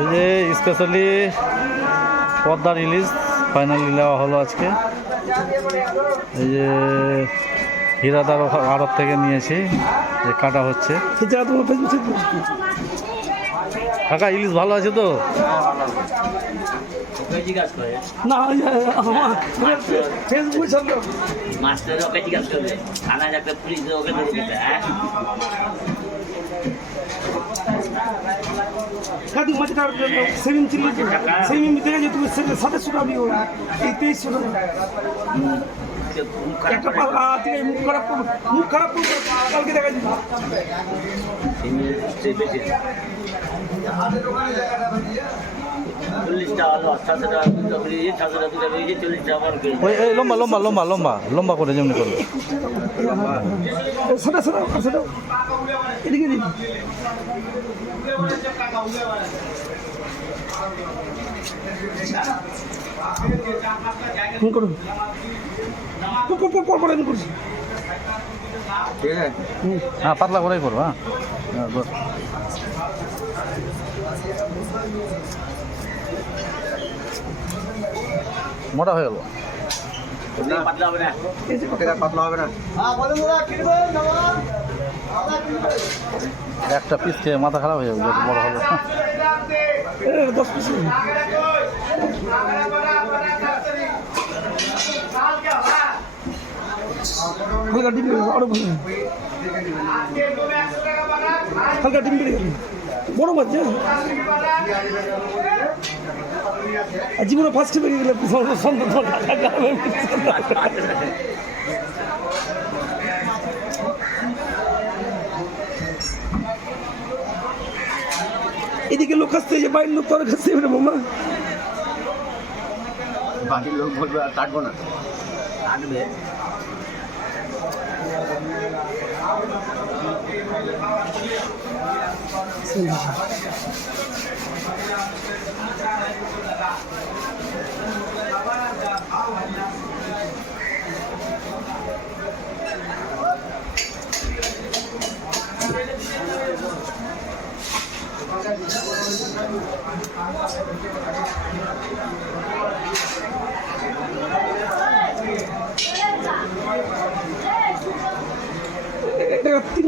এই যে স্পেশালি পদ্মার ইলিশ ফাইনালি নেওয়া হলো আজকে। এই যে হীরাদার আড়ত থেকে নিয়েছি যে কাটা হচ্ছে। কাকা ইলিশ ভালো আছে তো? না ওই যে আমার ফেসবুক সব মাস্টার ওকে জিজ্ঞাসা করবে। থানায় যাকে পুলিশ ওকে ধরে দিতে হ্যাঁ? কাদি মাঝে সেভিং ছিল সেভিং দেখে যে তুমি সাতাশশো টাকা দিও এই তেইশশো টাকা একটা মুখ খারাপ মুখ খারাপ কালকে দেখা যাবে চল্লিশটা আলো সাতশো টাকা দুটো বেরিয়েছে সাতশো টাকা দুটো বেরিয়েছে চল্লিশটা আমার ওই এই লম্বা লম্বা লম্বা লম্বা লম্বা করে যেমনি করবে সেটা সেটা সেটা এদিকে দিন করুন। পর করছি হ্যাঁ পাতলা করেই করব হ্যাঁ। হ্যাঁ, মোটা হয়ে গেল। পাতলা হবে না। একটা পিস খেয়ে মাথা খারাপ হয়ে যাবে যত বড় এ, দশ পিস হালকা ডিম বেড়ে আরও ভালো হালকা ডিম বেড়ে গেল বড় মাছ, জানো? আর জীবনে ফার্স্ট বেরিয়ে গেলে এদিকে লোক আসতে যে বাইরের লোক তোর কাছে এবারে লোক বলবে কাটবো না। কাটবে এটা তিনটা করে ছোট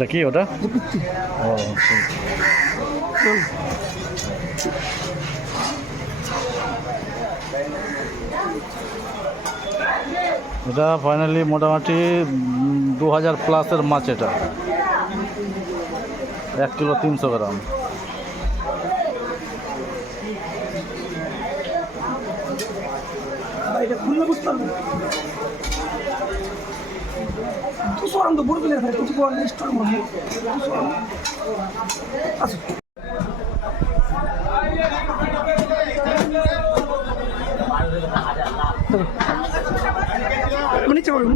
এটা কি ওটা? ও ঠিক। এটা ফাইনালি মোটামুটি দু হাজার প্লাসের মাছ এটা। এক কিলো তিনশো গ্রাম। খুললে বুঝতে చూసుకోవడం బుడుకులే చూసుకోవడం ఇష్టం చూసుకోవడం అసలు మనిషి ఎవరు